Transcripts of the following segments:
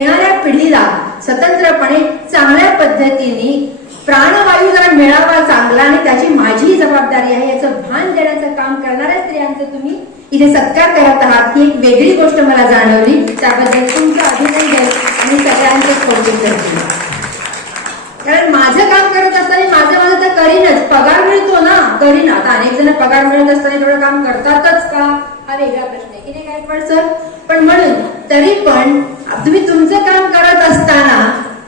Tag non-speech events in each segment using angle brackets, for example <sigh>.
येणाऱ्या पिढीला स्वतंत्रपणे चांगल्या पद्धतीने प्राणवायू जरा मिळावा चांगला आणि त्याची माझी जबाबदारी आहे याचं भान देण्याचं काम करणाऱ्या स्त्रियांचं तुम्ही इथे सत्कार करत आहात ही एक वेगळी गोष्ट मला जाणवली. त्याबद्दल तुमचं अभिनंदन आणि सगळ्यांचं कौतुक करते. कारण माझं काम करत असताना माझं माझं तर करीनच पगार मिळतो ना करीन. आता अनेक जण पगार मिळत असताना थोडं काम करतातच का? हा वेगळा प्रश्न आहे गायकवाड सर पण म्हणून तरी पण तुम्ही तुमचं काम करत असताना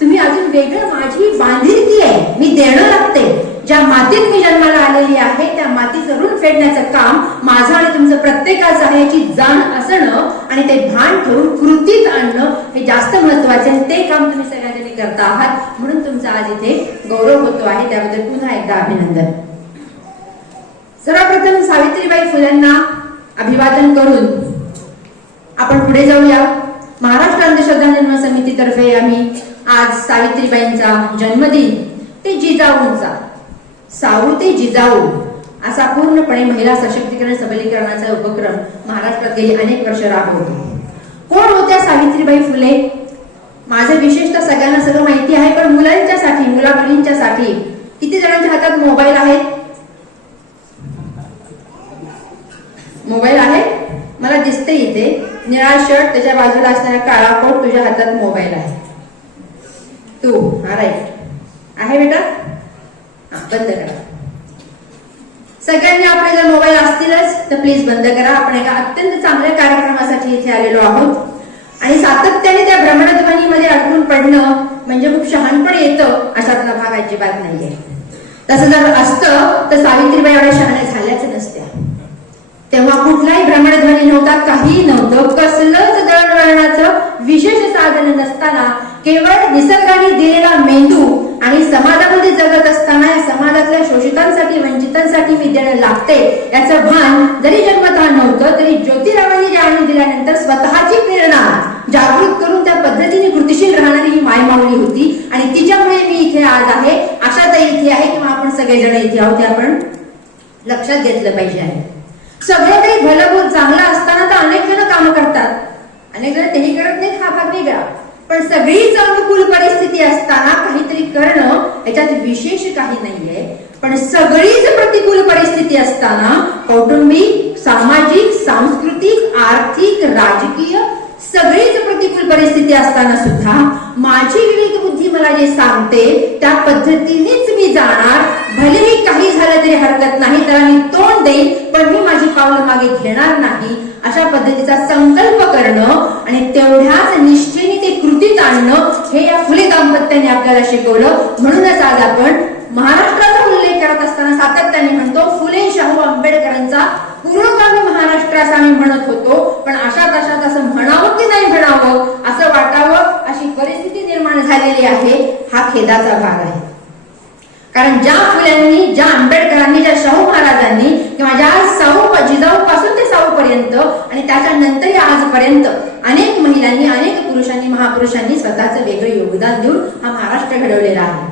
तुम्ही अजून वेगळं माझी बांधिलकी आहे. मी देणं लागते. ज्या मातीत मी जन्माला आलेली आहे त्या मातीचं ऋण फेडण्याचं काम माझं आणि तुमचं प्रत्येकाचं आहे याची जाण असणं आणि ते भान ठेवून कृतीत आणणं हे जास्त महत्त्वाचे आणि ते काम तुम्ही सगळ्यांनी करता आहात. म्हणून तुमचा आज इथे गौरव होतो आहे. त्याबद्दल पुन्हा एकदा अभिनंदन. सर्वप्रथम सावित्रीबाई फुलेंना अभिवादन करून आपण पुढे जाऊया. महाराष्ट्र अंधश्रद्धा निर्माण समितीतर्फे आम्ही आज सावित्रीबाईंचा जन्मदिन ते जिजाऊंचा. साऊ ते जिजाऊ असा पूर्णपणे महिला सशक्तीकरण सबलीकरणाचा उपक्रम महाराष्ट्रात गेली अनेक वर्ष राबवतो. कोण होत्या सावित्रीबाई फुले? माझं विशेषतः सगळ्यांना सगळं माहिती आहे पण मुलांच्यासाठी मुला मुलींच्यासाठी किती जणांच्या हातात मोबाईल आहेत? मोबाईल आहे. मला दिसते इथे. निळा शर्ट त्याच्या बाजूला असणारा काळा कोट तुझ्या हातात मोबाईल आहे. तू हा राईट आहे बेटा? हा बंद करा. सगळ्यांनी आपले जर मोबाईल असतीलच तर प्लीज बंद करा. आपण एका अत्यंत चांगल्या कार्यक्रमासाठी इथे आलेलो आहोत. आणि सातत्याने त्या भ्रमणध्वनीमध्ये अडकून पडणं म्हणजे खूप शहाणपण येतं अशातला भाग अजिबात नाहीये. तसं जर असतं तर सावित्रीबाई एवढ्या शहाण्या झाल्याच नसत्या. तेव्हा कुठलाही भ्रमणध्वनी नव्हता काही नव्हतं. कसलंच दळणवळणाचं विशेष साधन नसताना केवळ निसर्गाने दिलेला मेंदू आणि समाजामध्ये जगत असताना या समाजातल्या शोषितांसाठी वंचितांसाठी मी देणं लागते याचं भान जरी जन्मतः नव्हतं तरी ज्योतिरावांनी जाणून दिल्यानंतर स्वतःची प्रेरणा जागृत करून त्या पद्धतीने कृतीशील राहणारी ही मायमावली होती. आणि तिच्यामुळे मी इथे आज आहे. आशाताई इथे आहे किंवा आपण सगळेजण इथे आहोत हे आपण लक्षात घेतलं पाहिजे आहे सगळं काही भलभूत चांगलं असताना तर अनेक जण काम करतात अनेक जण तेही करत नाहीत हा भाग वेगळा पण सगळीच अनुकूल परिस्थिती असताना काहीतरी करणं याच्यात विशेष काही नाहीये. पण सगळीच प्रतिकूल परिस्थिती असताना कौटुंबिक सामाजिक सांस्कृतिक आर्थिक राजकीय सगळीच प्रतिकूल परिस्थिती असताना सुद्धा माझी विवेक बुद्धी मला जे सांगते त्या पद्धतीनेच मी जाणार. भलेही काही झालं तरी हरकत नाही त्याला मी तोंड देईन पण मी माझी पावलं मागे घेणार नाही अशा पद्धतीचा संकल्प करणं आणि तेवढ्याच निष्ठेने ते कृतीत आणणं हे या फुले दाम्पत्याने आपल्याला शिकवलं. म्हणूनच आज आपण महाराष्ट्राचा उल्लेख करत असताना सातत्याने म्हणतो फुले शाहू आंबेडकरांचा पुरोगामी महाराष्ट्र असं आम्ही म्हणत होतो पण अशा तशात असं म्हणावं की नाही म्हणावं असं वाटावं अशी परिस्थिती निर्माण झालेली आहे हा खेदाचा भाग आहे. कारण ज्या फुल्यांनी ज्या आंबेडकरांनी ज्या शाहू महाराजांनी किंवा ज्या साऊ जिजाऊ पासून ते साहू पर्यंत आणि त्याच्यानंतरही आजपर्यंत अनेक महिलांनी अनेक पुरुषांनी महापुरुषांनी स्वतःचं वेगळं योगदान देऊन हा महाराष्ट्र घडवलेला आहे.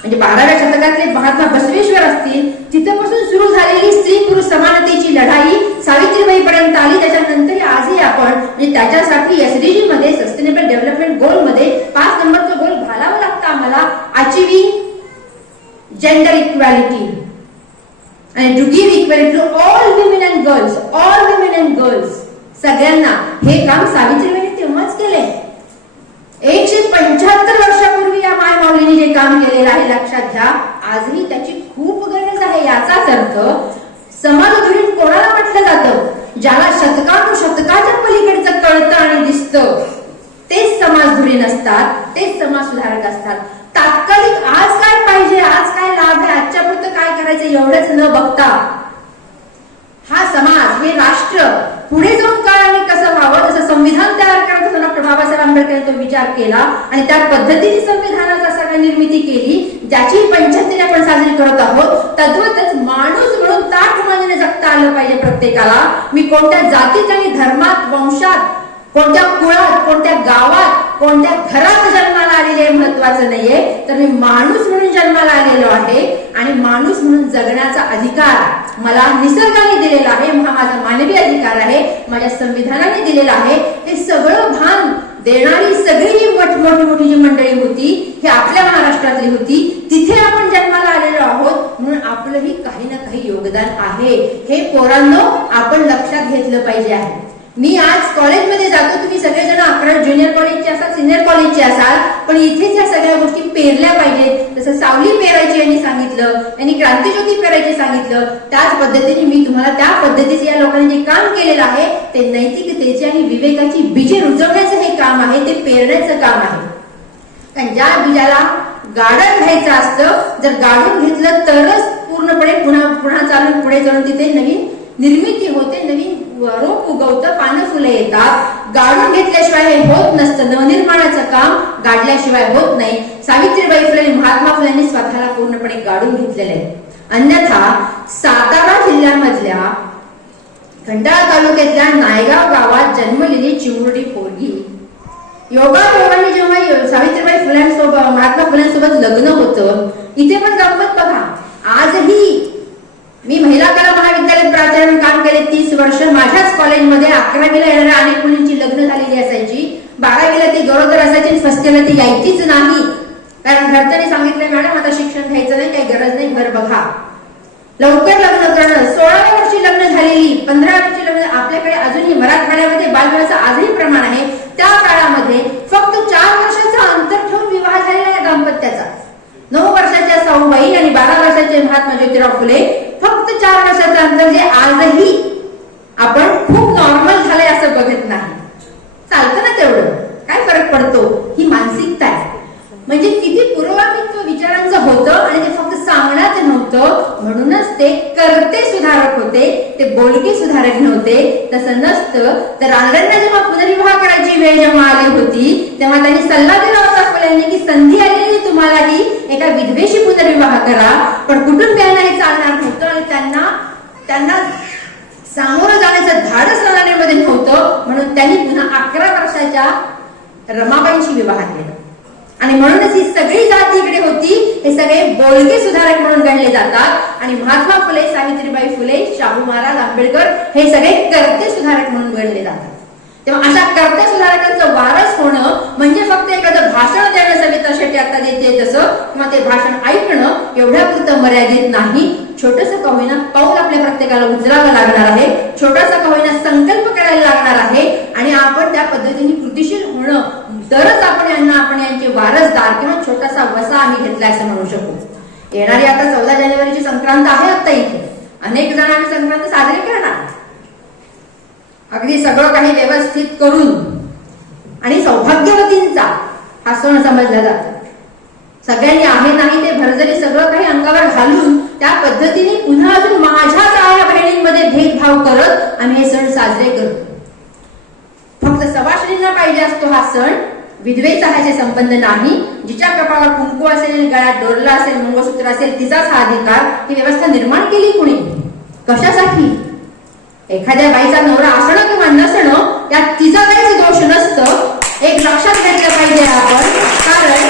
म्हणजे बाराव्या शतकातले महात्मा बसवेश्वर असतील तिथपासून सुरू झालेली स्त्री पुरुष समानतेची लढाई सावित्रीबाई पर्यंत आली त्याच्यानंतर आजही आपण म्हणजे त्याच्यासाठी एसडीजी मध्ये सस्टेनेबल डेव्हलपमेंट गोलमध्ये पाच नंबरचं गोल घालावा लागता आम्हाला. अचिव्हिंग जेंडर इक्वॅलिटी आणि to give equality to all women and girls all women and girls सगळ्यांना हे काम सावित्रीबाईंनी तेव्हाच केले एकशे पंच्याहत्तर वर्षापूर्वी या माय माऊलीने जे काम केलेलं आहे लक्षात घ्या आजही त्याची खूप गरज आहे. याचाच अर्थ समाजधुरीण कोणाला म्हटलं जातं ज्याला शतकानुशतकाच्या पलीकडचं कळतं आणि दिसतं तेच समाज धुरीण असतात तेच समाज सुधारक असतात. तात्कालिक आज काय पाहिजे आज काय लाभ आहे आजच्या पुरतं काय करायचं एवढंच न बघता? हा समाज हे राष्ट्र पुढे जाऊन काय आणि कसं व्हावं जसं संविधान तयार करायचं असताना डॉक्टर बाबासाहेब आंबेडकर तो विचार केला आणि त्या पद्धतीने संविधानाचा सगळ्या निर्मिती केली ज्याची पंच्याहत्तरी आपण साजरी करत आहोत तद्वतच माणूस म्हणून ताठ मानेने जगता आलं पाहिजे प्रत्येकाला. मी कोणत्या जातीत आणि धर्मात वंशात कोणत्या कुळात कोणत्या गावात कोणत्या घरात जन्माला आलेले हे महत्वाचं नाहीये. तर मी माणूस म्हणून जन्माला आलेलो आहे आणि माणूस म्हणून जगण्याचा अधिकार मला निसर्गाने दिलेला आहे. हा माझा मानवी अधिकार आहे. माझ्या संविधानाने दिलेला आहे. हे सगळं भान देणारी सगळी मोठ मोठी मोठी जी मंडळी होती ही आपल्या महाराष्ट्रातली होती तिथे आपण जन्माला आलेलो आहोत म्हणून आपलंही काही ना काही योगदान आहे. हे पोरांनो आपण लक्षात घेतलं पाहिजे आहे. मी आज कॉलेजमध्ये जातो तुम्ही सगळेजण अकरा ज्युनियर कॉलेजचे असाल सिनियर कॉलेजचे असाल पण इथेच या सगळ्या गोष्टी पेरल्या पाहिजेत. जसं सावली पेरायची यांनी सांगितलं यांनी क्रांतीज्योती पेरायची सांगितलं त्याच पद्धतीने मी तुम्हाला त्या पद्धतीचे या लोकांनी जे काम केलेलं आहे ते नैतिकतेचे आणि विवेकाची बीजे रुजवण्याचं हे काम आहे ते पेरण्याचं काम आहे. कारण ज्या बीजाला गार्डन घ्यायचं असतं जर गाडून घेतलं तरच पूर्णपणे पुन्हा पुन्हा चालून पुढे जाऊन तिथे नवीन निर्मिती होते नवीन रोप उगवतं पानं फुलं येतात. गाडून घेतल्याशिवाय हे होत नसतं. नवनिर्माणाचं काम गाडल्याशिवाय होत नाही. सावित्रीबाई फुले महात्मा फुलेंनी स्वतःला पूर्णपणे गाडून घेतलेले आहे. अन्यथा सातारा जिल्ह्यामधल्या खंडाळा तालुक्यातल्या नायगाव गावात जन्मलेली चिमुरडी पोरगी. योगायोगाने जेव्हा सावित्रीबाई फुल्यांसोबत महात्मा फुल्यांसोबत लग्न होतं इथे पण गंमत बघा. आजही मी महिला कला महाविद्यालयात प्राचार्य म्हणून काम केले तीस वर्ष. माझ्याच कॉलेजमध्ये अकरावीला येणाऱ्या अनेक मुलींची लग्न झालेली असायची. बारावीला ती गरोदर असायची आणि ती यायचीच नाही. कारण घरच्यांनी सांगितलं मॅडम आता शिक्षण घ्यायचं नाही काही गरज नाही घर बघा. लवकर लग्न करणं. सोळाव्या वर्षी लग्न झालेली पंधरा वर्षी लग्न आपल्याकडे अजूनही मराठवाड्यामध्ये बालविवाहाचं आजही प्रमाण आहे. त्या काळामध्ये फक्त चार वर्षाचा अंतर ठेवून विवाह झालेला आहे दाम्पत्याचा. नऊ वर्षाच्या सौबाई आणि बारा वर्षाचे महात्मा ज्योतिराव फुले चार वर्षाचं अंतर जे आजही आपण खूप नॉर्मल झालंय असं बघत नाही. चालतं ना तेवढं. काय फरक पडतो? ही मानसिकता आहे. म्हणजे किती पूर्वामित्व विचारांचं होतं आणि ते फक्त सांगण्यात नव्हतं म्हणूनच ते करते सुधारक होते ते बोलके सुधारक नव्हते. तसं नसतं. तर रानड्यांना जेव्हा पुनर्विवाह करायची वेळ जेव्हा आली होती तेव्हा त्यांनी सल्ला दिला होता फुल्यांनी की संधी आलेली तुम्हालाही. एका विधवेशी पुनर्विवाह करा. पण कुटुंबियांना हे चालणार नव्हतं आणि त्यांना त्यांना सामोरं जाण्याचं धाडस राहण्यामध्ये नव्हतं. म्हणून त्यांनी पुन्हा अकरा वर्षाच्या रमाबाईंशी विवाह केला. आणि म्हणूनच ही सगळी जात इकडे होती. हे सगळे बोलके सुधारक म्हणून गणले जातात. आणि महात्मा फुले सावित्रीबाई फुले शाहू महाराज आंबेडकर हे सगळे कर्ते सुधारक म्हणून गणले जातात. तेव्हा अशा करते सुधारकांचं वारस होणं म्हणजे फक्त एखादं भाषण देणं सविता शेट्टी आता देते. तसं किंवा ते भाषण ऐकणं एवढ्या पुरतं मर्यादित नाही. छोटस का होईना पाऊल आपल्या प्रत्येकाला उचलावं लागणार आहे. छोटासा का होईना संकल्प करायला लागणार आहे. आणि आपण त्या पद्धतीने कृतीशील होणं तरच आपण यांना आपण यांचे वारसदार किंवा छोटासा वसा आम्ही घेतला असं म्हणू शकू. येणारी आता चौदा जानेवारीची संक्रांत आहे आता इथे. अनेक जण आम्ही संक्रांत साजरी करणार. अगदी सगळं काही व्यवस्थित करून आणि सौभाग्यवतींचा हा सण समजला जातो. सगळ्यांनी आहे नाही ते भरजरी सगळं काही अंगावर घालून त्या पद्धतीने पुन्हा अजून माझ्या आया बहिणींमध्ये भेदभाव करत आम्ही हे सण साजरे करतो. फक्त सवाशणींना पाहिजे असतो हा सण विधवेचा ह्याचे संबंध नाही जिच्या कपाळावर कुंकू असेल गळ्यात डोरला असेल मंगळसूत्र असेल तिचाच हा अधिकार ही व्यवस्था निर्माण केली कुणी? कशासाठी? एखाद्या बाईचा नवरा असणं किंवा नसणं यात तिचा काहीच दोष नसतं. एक लक्षात घ्यायला पाहिजे आपण. कारण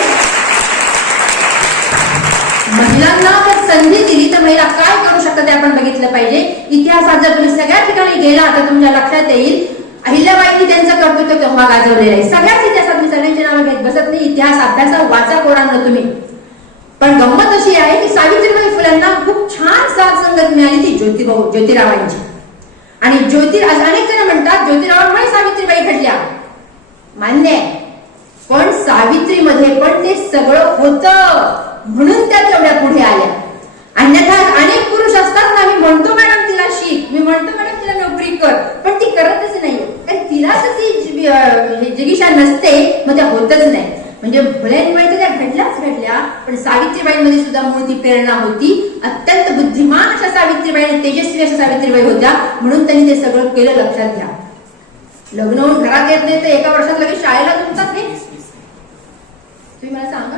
महिलांना जर संधी दिली तर महिला काय करू शकतात ते आपण बघितलं पाहिजे. इतिहासात जर तुम्ही सगळ्या ठिकाणी गेला तर तुमच्या लक्षात येईल. अहिल्याबाईंनी त्यांचं कर्तृत्व केव्हा गाजवलेलं आहे? सगळ्याच इतिहासात मी सगळ्यांची नावं घेत बसत नाही. इतिहास अभ्यासा वाचा पोरांना तुम्ही. पण गंमत अशी आहे की सावित्रीबाई फुल्यांना खूप छान साथ संगत मिळाली ती ज्योतिबा ज्योतिरावांची. आणि ज्योतिर आज अनेक जण म्हणतात ज्योतिरावांमुळे सावित्रीबाई घडल्या. मान्य आहे. पण सावित्रीमध्ये पण ते सगळं होतं. म्हणून त्या तेवढ्या पुढे आल्या. अन्यथा अनेक पुरुष असतात ना मी म्हणतो मॅडम तिला शिक. मी म्हणतो मॅडम तिला नोकरी कर. पण ती करतच नाही कारण तिला तर ती जिगिशा जिगिषा नसते मग त्या होतच नाही. म्हणजे फुल्यांमुळे तर त्या घडल्याच घडल्या पण सावित्रीबाईंमध्ये सुद्धा मूळ ती प्रेरणा होती. अत्यंत बुद्धिमान अशा सावित्रीबाई तेजस्वी अशा सावित्रीबाई होत्या. म्हणून त्यांनी ते सगळं केलं लक्षात घ्या. लग्न होऊन घरात येत नाही तर एका वर्षात लगेच शाळेला तुमचा तुम्ही मला सांगा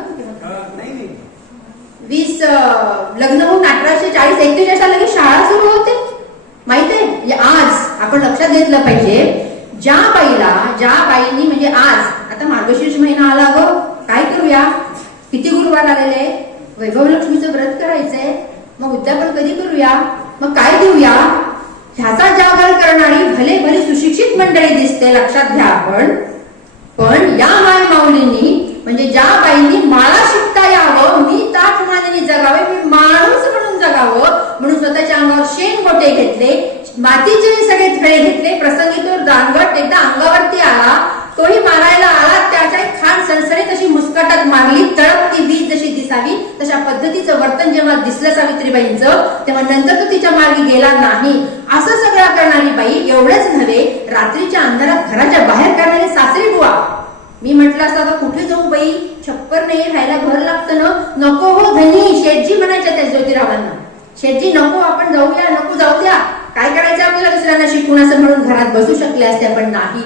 वीस लग्न होऊन अठराशे चाळीस एकतीस लगेच शाळा सुरू होते. माहीत आहे? म्हणजे आज आपण लक्षात घेतलं पाहिजे ज्या बाईला ज्या बाईनी म्हणजे आज आता मार्गशीर्ष महिना आला ग. काय करूया? किती गुरुवार आलेले वैभव लक्ष्मीचं व्रत करायचंय. मग उद्यापन कधी करूया? मग काय देऊया ह्याचा जागर करणारी भले भले सुशिक्षित मंडळी दिसते लक्षात घ्या आपण. पण या माय माऊलींनी म्हणजे ज्या बाईंनी मला शिकता यावं मी ताठ मानेने जगावे मी माणूस म्हणून जगावं म्हणून स्वतःच्या अंगावर शेण गोटे घेतले मातीचे सगळे थळे घेतले प्रसंगी तो दानवट एकदा अंगावरती आला तोही मारायला आला. त्याच्या खान सणसणीत अशी मुस्कटात मारली. तळपती वीज जशी दिसावी तशा पद्धतीचं वर्तन जेव्हा दिसलं सावित्रीबाईंचं तेव्हा नंतर तो तिच्या मार्गी गेला नाही. असं सगळं करणारी बाई एवढंच नव्हे रात्रीच्या अंधारात घराच्या बाहेर काढणारी सासरी बुवा. मी म्हटलं असतं आता कुठे जाऊ बाई? छप्पर नाही राहायला घर लागतं ना. नको हो धनी शेटजी म्हणायच्या त्या ज्योतिरावांना. शेटजी नको आपण जाऊया नको जाऊ द्या. काय करायचं आपल्याला दुसऱ्यांना शिकून असं म्हणून घरात बसू शकले असते पण नाही.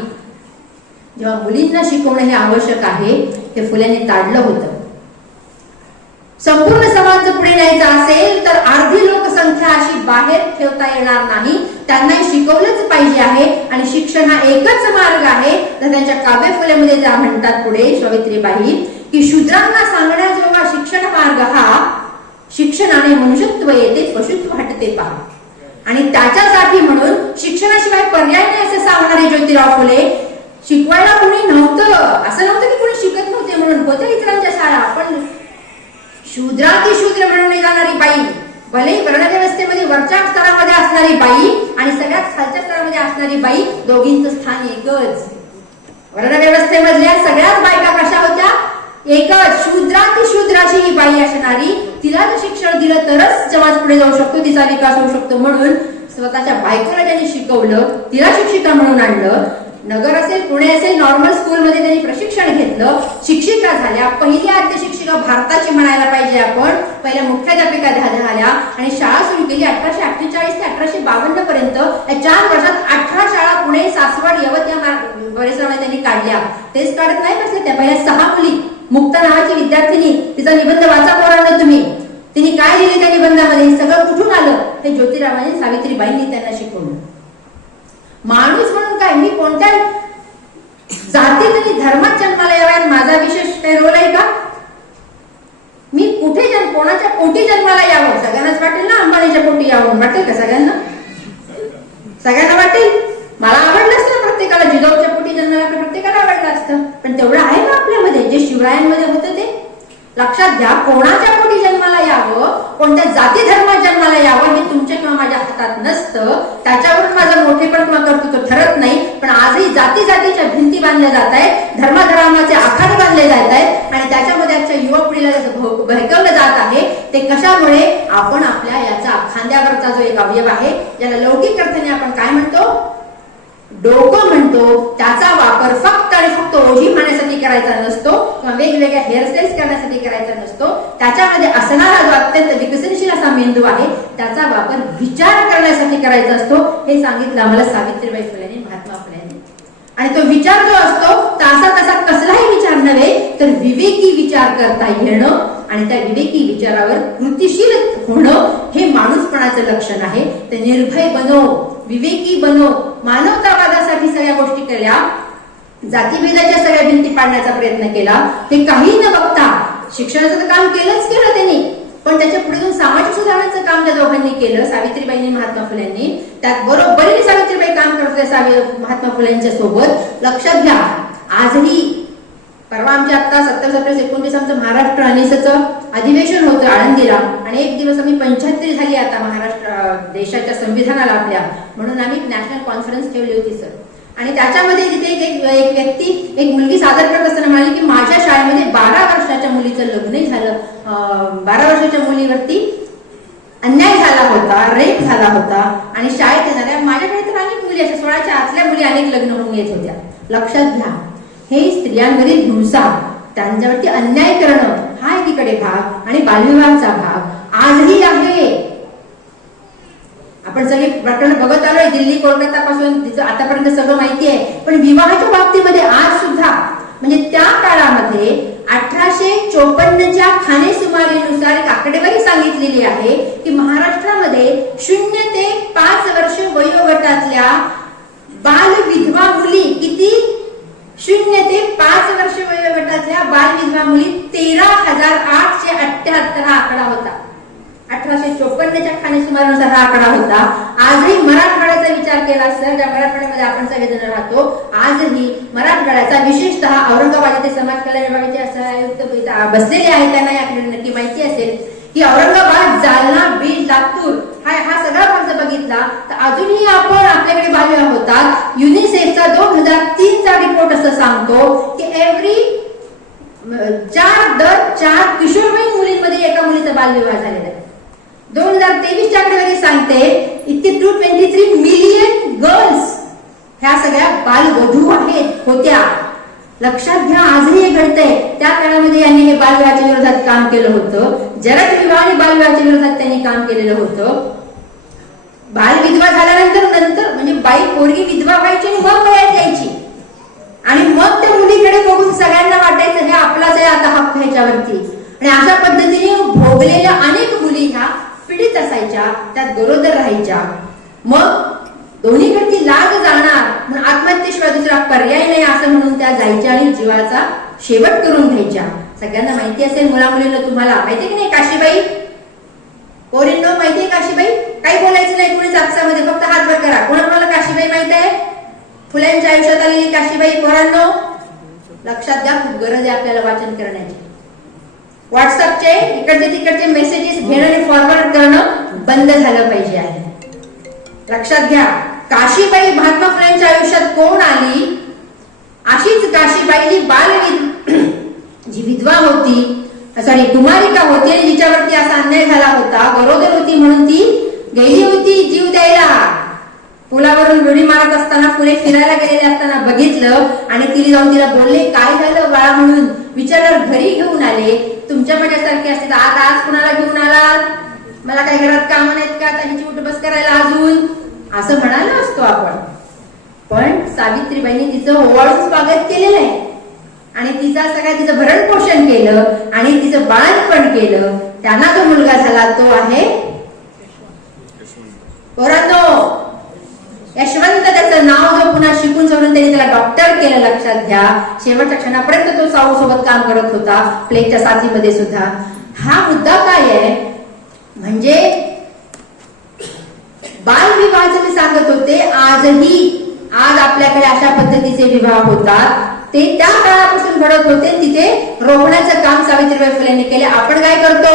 जेव्हा मुलींना शिकवणं हे आवश्यक आहे हे फुल्याने ताडलं होतं. संपूर्ण समाज जर पुढे न्यायचा असेल तर अर्धी लोकसंख्या अशी बाहेर ठेवता येणार नाही. त्यांनाही शिकवलंच पाहिजे आहे आणि शिक्षण हा एकच मार्ग आहे. तर त्यांच्या काव्य फुलेमध्ये ज्या म्हणतात पुढे सावित्रीबाई की शूद्रांना सांगण्याजोगा शिक्षण मार्ग हा शिक्षणाने मनुष्यत्व येते पशुत्व हटते पहा. आणि त्याच्यासाठी म्हणून शिक्षणाशिवाय पर्याय नाही असं सांगणारे ज्योतिराव फुले शिकवायला कोणी नव्हतं. असं नव्हतं की कोणी शिकत नव्हते म्हणून. होत्या इतरांच्या शाळा. पण शूद्राती शूद्र म्हणून जाणारी बाई भले वर्णव्यवस्थेमध्ये वरच्या स्तरामध्ये असणारी बाई आणि सगळ्यात खालच्या स्तरामध्ये असणारी बाई दोघींचं स्थान एकच. वर्णव्यवस्थेमधल्या सगळ्याच बायका कशा होत्या? एकच. शूद्राती शूद्र ही बाई असणारी तिला जर शिक्षण दिलं तरच समाज पुढे जाऊ शकतो तिचा विकास होऊ शकतो. म्हणून स्वतःच्या बायकोला ज्यांनी शिकवलं तिला शिक्षिका म्हणून आणलं. नगर असेल पुणे असेल नॉर्मल स्कूलमध्ये त्यांनी प्रशिक्षण घेतलं शिक्षिका झाल्या. पहिली आद्य शिक्षिका भारताची म्हणायला पाहिजे आपण. पहिल्या मुख्याध्यापिका झाल्या आणि शाळा सुरू केली अठराशे अठ्ठेचाळीस ते अठराशे बावन्न पर्यंत. या चार वर्षात अठरा शाळा पुणे सासवड यवत या परिसरामध्ये त्यांनी काढल्या. तेच काढत नाही बसले त्या पहिल्या सहा मुली. मुक्ता नावाची विद्यार्थिनी. तिचा निबंध वाचा पोरांना तुम्ही. तिने काय लिहिले त्या निबंधामध्ये? हे सगळं कुठून आलं? हे ज्योतिरावांनी सावित्रीबाईंनी त्यांना शिकवलं. माणूस म्हणून काय? मी कोणत्या जातीत आणि धर्मात जन्माला याव्यात माझा विशेष काही रोल आहे का? मी कुठे जन्म कोणाच्या पोटी जन्माला यावं? सगळ्यांनाच वाटेल ना? अंबानीच्या पोटी यावं. वाटेल का सगळ्यांना? सगळ्यांना वाटेल. मला आवडलं असतं प्रत्येकाला. जिजाऊच्या पोटी जन्माला प्रत्येकाला आवडलं असतं. पण तेवढं आहे का आपल्यामध्ये? जे शिवरायांमध्ये होतं ते? लक्षात घ्या कोणाच्या पोटी यावं. कोणत्या जाती धर्मात जन्माला यावं हे तुमच्या किंवा माझ्या हातात नसतं. त्याच्यावरून माझं मोठेपण किंवा कर्तृत्व ठरत नाही. पण आजही जाती जातीच्या भिंती बांधल्या जात आहेत. धर्माधर्माचे आखाडे बांधले जात आहेत. आणि त्याच्यामध्ये आजच्या युवा पिढीला जसं भडकवलं जात आहे ते कशामुळे आपण आपल्या याचा खांद्यावरचा जो एक अवयव आहे ज्याला लौकिक अर्थाने आपण काय म्हणतो? डोकं म्हणतो त्याचा वापर फक्त आणि फक्त ओझी मारण्यासाठी करायचा नसतो किंवा वेगवेगळ्या हेअरस्टाईल्स करण्यासाठी करायचा नसतो. त्याच्यामध्ये असणारा जो अत्यंत विकसनशील असा मेंदू आहे त्याचा वापर विचार करण्यासाठी करायचा असतो. हे सांगितलं आम्हाला सावित्रीबाई फुलेने महात्मा फुलेने. आणि तो विचार जो असतो तासा तसा कसलाही विचार नव्हे तर विवेकी विचार करता येणं आणि त्या विवेकी विचारावर कृतीशील होणं हे माणूसपणाचं लक्षण आहे. तर निर्भय बनो विवेकी बनो. मानवतावादासाठी सगळ्या गोष्टी केल्या जातीभेदाच्या सगळ्या भिंती पाडण्याचा प्रयत्न केला हे काही न बघता शिक्षणाचं तर काम केलंच केलं त्यांनी पण त्याच्या पुढे जाऊन सामाजिक सुधारणाचं काम त्या दोघांनी केलं सावित्रीबाईंनी महात्मा फुल्यांनी त्यात बरोबरीने सावित्रीबाई काम करत होत्या सावि महात्मा फुल्यांच्या सोबत. लक्षात घ्या आजही परवा आमच्या आता सत्तर अठ्ठावीस एकोणतीस आमचं महाराष्ट्र अनिसचं अधिवेशन होतं आळंदीला. आणि एक दिवस आम्ही पंच्याहत्तर झाली आता महाराष्ट्र देशाच्या संविधानाला आपल्या. म्हणून आम्ही नॅशनल कॉन्फरन्स ठेवली होती सर. आणि त्याच्यामध्ये तिथे एक एक व्यक्ती एक मुलगी सादर करत असताना म्हणाली की माझ्या शाळेमध्ये बारा वर्षाच्या मुलीचं लग्न झालं. बारा वर्षाच्या मुलीवरती अन्याय झाला होता रेप झाला होता. आणि शाळेत येणाऱ्या माझ्याकडे तर अनेक मुली अशा सोळाच्या आतल्या मुली अनेक लग्न होऊन येत होत्या. लक्षात घ्या. हे स्त्रियांवरील हिंसा त्यांच्यावरती अन्याय करणं हा एकीकडे भाग आणि बालविवाहाचा भाग. आजही आहे. आपण सगळे प्रकरण बघत आलोय दिल्ली कोलकातापासून तिचं आतापर्यंत सगळं माहिती आहे. पण विवाहाच्या बाबतीमध्ये आज सुद्धा म्हणजे त्या काळामध्ये अठराशे चोपन्नच्या खानेसुमारीनुसार एक आकडेवारी सांगितलेली आहे की महाराष्ट्रामध्ये शून्य ते पाच वर्ष वयोगटातल्या बाल विधवा मुली किती शून्य ते पाच वर्ष वयोगटातल्या बालविधवा मुली तेरा हजार आठशे अठ्याहत्तर हा आकडा होता. अठराशे चोपन्नच्या खानेसुमारानुसार हा आकडा होता. आजही मराठवाड्याचा विचार केला सर ज्या मराठवाड्यामध्ये आपण सगळेजण राहतो आजही मराठवाड्याचा विशेषतः औरंगाबाद येथे समाज कल्याण विभागाचे असं आयुक्त बसलेले आहे त्यांना याकडे नक्की माहिती असेल. की औरंगाबाद जालना बीड लातूर हा हा सगळा भाग जर बघितला तर अजूनही आपण आपल्याकडे बालविवाह होतात. युनिसेफचा दोन हजार तीनचा रिपोर्ट असं सांगतो की एव्हरी चार दर चार किशोरवयीन मुलींमध्ये एका मुलीचा बालविवाह झालेला आहे. दोन हजार तेवीसच्या आकडेवारी सांगते इतके two twenty three million girls ह्या सगळ्या बालवधू आहेत होत्या. लक्षात घ्या आजही हे घडतंय. त्या काळामध्ये यांनी हे बालविवाहाच्या विरोधात काम केलं होतं. जरच विवाह आणि बालविवाहाच्या विरोधात त्यांनी काम केलेलं होतं. बालविधवा झाल्यानंतर नंतर म्हणजे बाई पोरगी विधवा व्हायची आणि मग वयात यायची. आणि मग त्या मुलीकडे बघून सगळ्यांना वाटायचं हे आपलाच आहे आता हक्क ह्याच्यावरती. आणि अशा पद्धतीने भोगलेल्या अनेक मुली ह्या पीडित असायच्या त्यात गरोदर राहायच्या. मग दोन्हीकडची लाग जाणार. म्हणून आत्महत्येशिवाय दुसरा पर्याय नाही असं म्हणून त्या जायच्या आणि जीवाचा शेवट करून घ्यायच्या. सगळ्यांना माहिती असेल मुला मुलीला तुम्हाला. माहिती की नाही काशीबाई? पोरींनो माहितीये काशीबाई? काही बोलायचं नाही कुणी जागसामध्ये फक्त हात वर करा कोणाला काशीबाई माहीत आहे? फुल्यांच्या आयुष्यात आलेली काशीबाई पोरांनो लक्षात घ्या खूप गरज आहे आपल्याला वाचन करण्याची. व्हॉट्सअपचे इकडचे तिकडचे मेसेजेस घेणं आणि फॉरवर्ड करणं बंद झालं पाहिजे आहे. लक्षात घ्या. काशीबाई महात्मा फुलेंच्या आयुष्यात कोण आली? अशीच काशीबाई जी बाल <clears throat> जी विधवा होती सॉरी कुमारिका होती आणि जिच्यावरती असा अन्याय झाला होता. गरोदर होती म्हणून ती गेली होती जीव द्यायला. पुलावरून उडी मारत असताना पुढे फिरायला गेलेले असताना बघितलं आणि तिने जाऊन तिला बोलले काय झालं बाळा म्हणून? विचारल्यावर घरी घेऊन आले. तुमच्या माझ्यासारखे असते आता आज आज कुणाला घेऊन आलात? मला काही घरात कामं नाहीत का? आता हिची उठ बस करायला अजून. असं म्हणालो असतो आपण. पण सावित्रीबाईंनी तिचं ओवाळून स्वागत केलेलं आहे. आणि तिचा सगळ्या तिचं भरण पोषण केलं आणि तिचं बाळणपण केलं त्यांना जो मुलगा झाला तो आहे पोरांनो. यशवंत त्याचं नाव जो पुन्हा शिकून सोडून त्यांनी त्याला डॉक्टर केलं लक्षात घ्या. शेवटच्या क्षणापर्यंत तो साऊ सोबत काम करत होता प्लेगच्या साथीमध्ये सुद्धा. हा मुद्दा काय आहे? म्हणजे बालविवाहाचं मी सांगत होते आजही आज आपल्याकडे अशा पद्धतीचे विवाह होतात. ते त्या काळापासून घडत होते तिथे रोखण्याचं काम सावित्रीबाई फुलेंनी केले. आपण काय करतो?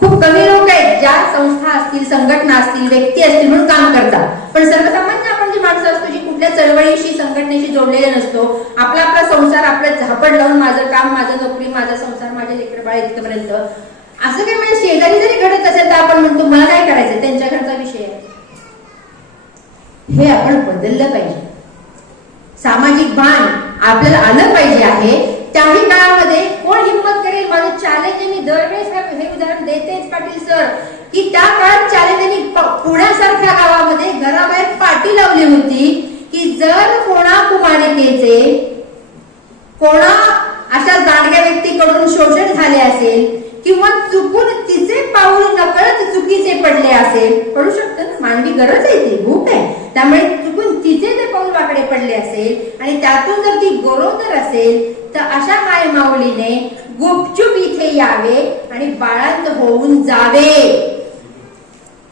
खूप कमी लोक आहेत ज्या संस्था असतील संघटना असतील व्यक्ती असतील म्हणून काम करतात. पण सर्वसामान्य आपण जी माणसं असतो जी कुठल्या चळवळीशी संघटनेशी जोडलेले नसतो आपला आपला संसार आपलं झापड लावून माझं काम माझं नोकरी माझा संसार माझे लेकर बाळ इतकंपर्यंत असं काय म्हणजे शेजारी जरी घडत असेल तर आपण म्हणतो मला काय करायचं त्यांच्या घरचा विषय हे आपण बदललं पाहिजे. सामाजिक भान आपल्याला आलं पाहिजे आहे. त्याही काळामध्ये कोण हिंमत करेल? माझं चॅलेंज मी दरवेळेस हे हे उदाहरण देतेच पाटील सर की त्या काळात चॅलेंजनी पुण्यासारख्या गावामध्ये घराबाहेर पाटी लावली होती की जर कोणा कुमारिकेचे कोणा अशा जाणग्या व्यक्तीकडून शोषण झाले असेल किंवा चुकून तिचे पाऊल नकळत चुकीचे पडले असेल. पडू शकतं ना? मानवी गरज आहे ती भूक आहे. त्यामुळे चुकून तिचे ते पाऊल वाकडे पडले असेल आणि त्यातून जर ती गरोदर असेल तर अशा माय माऊलीने गुपचूप इथे यावे आणि बाळांत होऊन जावे.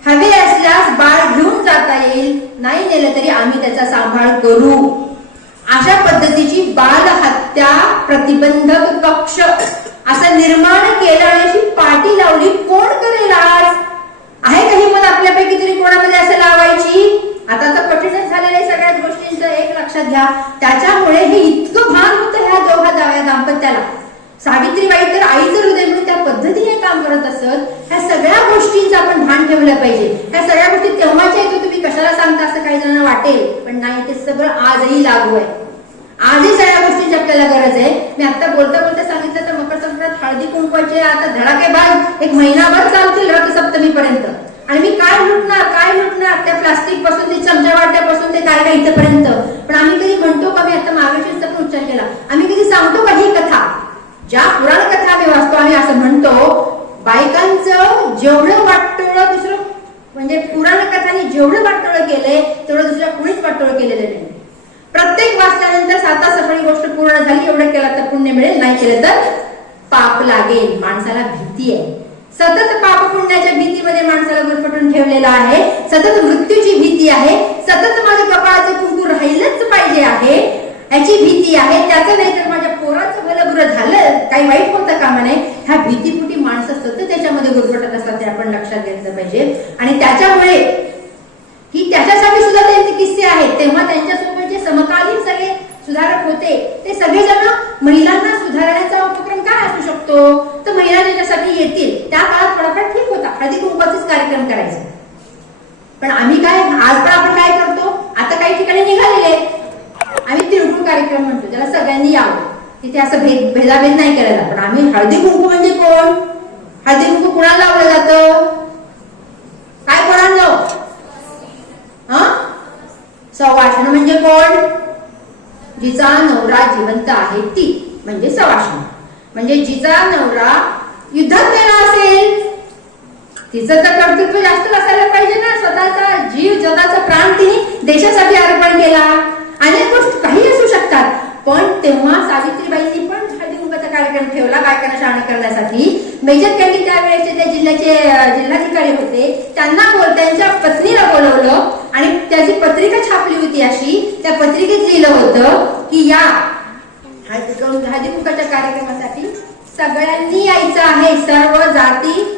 हवे असल्यास बाळ घेऊन जाता येईल नाही नेलं तरी आम्ही त्याचा सांभाळ करू. अशा पद्धतीची बाल हत्या प्रतिबंधक कक्ष. असं निर्माण केलं आणि अशी पाठी लावली. कोण करेल आज? आहे का हिंमत आपल्यापैकी तरी कोणामध्ये असं लावायची? आता तर कठीणच झालेलं सगळ्याच गोष्टींचं. एक लक्षात घ्या. त्याच्यामुळे हे इतकं भान होतं ह्या दोघा दाव्या दाम्पत्याला. सावित्रीबाई तर आईचं हृदय म्हणून त्या पद्धतीने काम करत असत. ह्या सगळ्या गोष्टींचं आपण भान ठेवलं पाहिजे. ह्या सगळ्या गोष्टी तेव्हाच्या येतो हो तुम्ही कशाला सांगता असं काही जणांना वाटेल. पण नाही ते सगळं आजही लागू आहे. आजही सगळ्या गोष्टींची आपल्याला गरज आहे. मी आता बोलता बोलता सांगितलं तर मकर संक्रांत हळदी कुंकवाचे आता धडाके बाज एक महिनाभर चालतील रथसप्तमी पर्यंत आणि मी काय लुटणार काय लुटणार? त्या प्लास्टिकपासून ते चमचा वाट्यापासून ते काय काय इथपर्यंत. पण आम्ही कधी म्हणतो का मी आता मागाशीचा पण उच्चार केला. आम्ही कधी सांगतो का ही कथा? ज्या पुराण कथा आम्ही वाचतो आम्ही असं म्हणतो बायकांचं जेवढं वाटोळं दुसरं म्हणजे पुराण कथांनी जेवढं वाटोळं केलंय तेवढं दुसऱ्या कुणीच वाटोळं केलेलं नाही. प्रत्येक वाचल्यानंतर साता सफळी गोष्ट पूर्ण झाली एवढं केलं तर पुण्य मिळेल नाही केलं तर पाप लागेल. माणसाला भीती आहे. सतत पाप पुण्याच्या भीतीमध्ये माणसाला गुरफटून ठेवलेला आहे. सतत मृत्यूची भीती आहे. सतत माझ्या कपाळाचं कुंकू राहिलंच पाहिजे आहे. याची भीती आहे. त्याचं नाही तर माझ्या पोराचं भलं बुरं झालं. काही वाईट होतं कामा नये ह्या भीतीपुटी माणसं सतत त्याच्यामध्ये गुरफटत असतात ते आपण लक्षात घेतलं पाहिजे. आणि त्याच्यामुळे की त्याच्यासाठी सुद्धा त्यांचे किस्से आहेत. तेव्हा त्यांच्यासोबत जे समकालीन सगळे सुधारक होते ते सगळेजण महिलांना सुधारण्याचा उपक्रम काय असू शकतो? तर महिला त्याच्यासाठी येतील त्या काळात थोडाफार ठीक होता. हळदी कुंकवाचाच कार्यक्रम करायचा. पण आम्ही काय आज पण आपण काय करतो? आता काही ठिकाणी निघालेले. आम्ही तिळगुळ कार्यक्रम म्हणतो त्याला सगळ्यांनी यावं. तिथे असं भेद भेदाभेद नाही करायला. पण आम्ही हळदी कुंकू म्हणजे कोण? हळदी कुंकू कुणाला लावलं जातं काय कोणाला हा सवाष्ण म्हणजे कोण? जिचा नवरा जिवंत आहे ती म्हणजे सवाष्ण म्हणजे जिचा नवरा युद्धात गेला असेल तिचं तर कर्तृत्व जास्त असायला पाहिजे ना. स्वतःचा जीव जगाचा प्राण तिने देशासाठी अर्पण केला. अनेक गोष्ट काही असू शकतात पण तेव्हा सावित्रीबाईंनी पण हळदी कार्यक्रम ठेवला बायकांना शाळा करण्यासाठी. मेजर कॅन्डी त्यावेळेचे त्या जिल्ह्याचे जिल्हाधिकारी होते त्यांना बोल त्यांच्या पत्नीला बोलवलं. आणि त्याची पत्रिका छापली होती अशी त्या पत्रिकेत लिहिलं होतं की या हळदी कार्यक्रमासाठी सगळ्यांनी यायचं आहे सर्व जाती.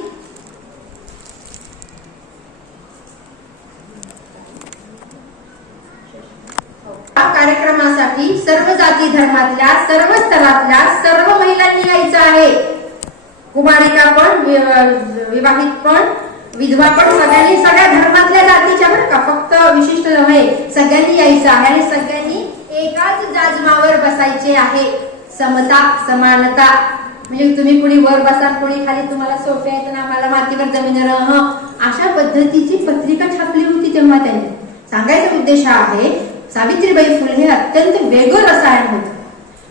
कार्यक्रमासाठी सर्व जाती धर्मातल्या सर्व स्तरातल्या सर्व महिलांनी यायचं आहे. कुमारिका पण विवाहित पण विधवा पण सगळ्यांनी सगळ्या धर्मातल्या जातीच्या बरं का. फक्त विशिष्ट नव्हे सगळ्यांनी यायचं आहे आणि सगळ्यांनी एकाच जाजमावर बसायचे आहे. समता समानता. म्हणजे तुम्ही कुणी वर बसाल कुणी खाली तुम्हाला सोपे आहेत आणि आम्हाला मातीवर जमीन अशा पद्धतीची पत्रिका छापली होती तेव्हा त्यांनी. सांगायचा उद्देश हा आहे सावित्रीबाई फुले हे अत्यंत वेगळं रसायन होतं.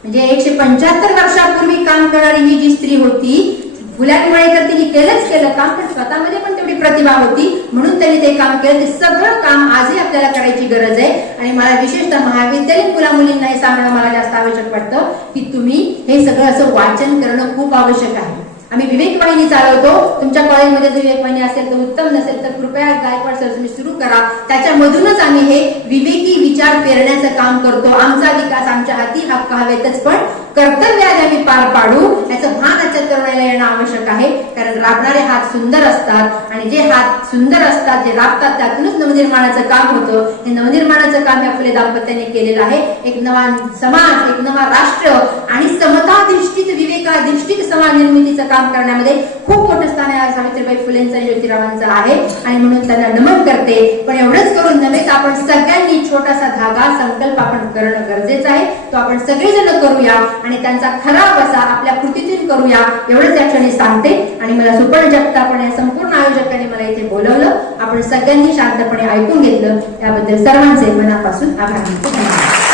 म्हणजे एकशे पंच्याहत्तर वर्षापूर्वी काम करणारी ही जी स्त्री होती फुल्यामुळे तर तिने केलंच केलं काम पण स्वतःमध्ये पण तेवढी प्रतिभा होती. म्हणून त्यांनी ते काम केलं. ते सगळं काम आजही आपल्याला करायची गरज आहे. आणि मला विशेषतः महाविद्यालयीन मुला मुलींना हे सांगणं मला जास्त आवश्यक वाटतं की तुम्ही हे सगळं असं वाचन करणं खूप आवश्यक आहे. आम्ही विवेक वाहिनी चालवतो. तुमच्या कॉलेजमध्ये जर विवेक वाहिनी असेल तर उत्तम नसेल तर कृपया गायकवाड सर तुम्ही सुरू करा. त्याच्यामधूनच आम्ही हे विवेकी विचार पेरण्याचं काम करतो. आमचा विकास आमच्या हाती हक्क हवेतच पण कर्तव्य आम्ही पार पाडू याचं भान आजच्या तरुणाला येणं आवश्यक आहे. कारण राबणारे हात सुंदर असतात आणि जे हात सुंदर असतात जे राबतात त्यातूनच नवनिर्माणाचं काम होतं. हे नवनिर्माणाचं काम या फुले दाम्पत्याने केलेलं आहे. एक नवा समाज एक नवा राष्ट्र आणि समताधिष्ठित विवेकाधिष्ठित समाज निर्मितीचं काम करण्यामध्ये खूप मोठं स्थान आहे. सावित्रीबाई फुलेंचं आणि ज्योतिरावांचं आहे. आणि म्हणून त्यांना नमन करते. पण एवढंच करून नव्हे तर आपण सगळ्यांनी छोटासा धागा संकल्प आपण करणं गरजेचं आहे. तो आपण सगळेजण करूया आणि त्यांचा खरा वसा आपल्या कृतीतून करूया एवढंच या क्षणी सांगते. आणि मला सुपर्ण जगतापणे या संपूर्ण आयोजकांनी मला इथे बोलवलं. आपण सगळ्यांनी शांतपणे ऐकून घेतलं. त्याबद्दल सर्वांचे मनापासून आभार. मानते. धन्यवाद.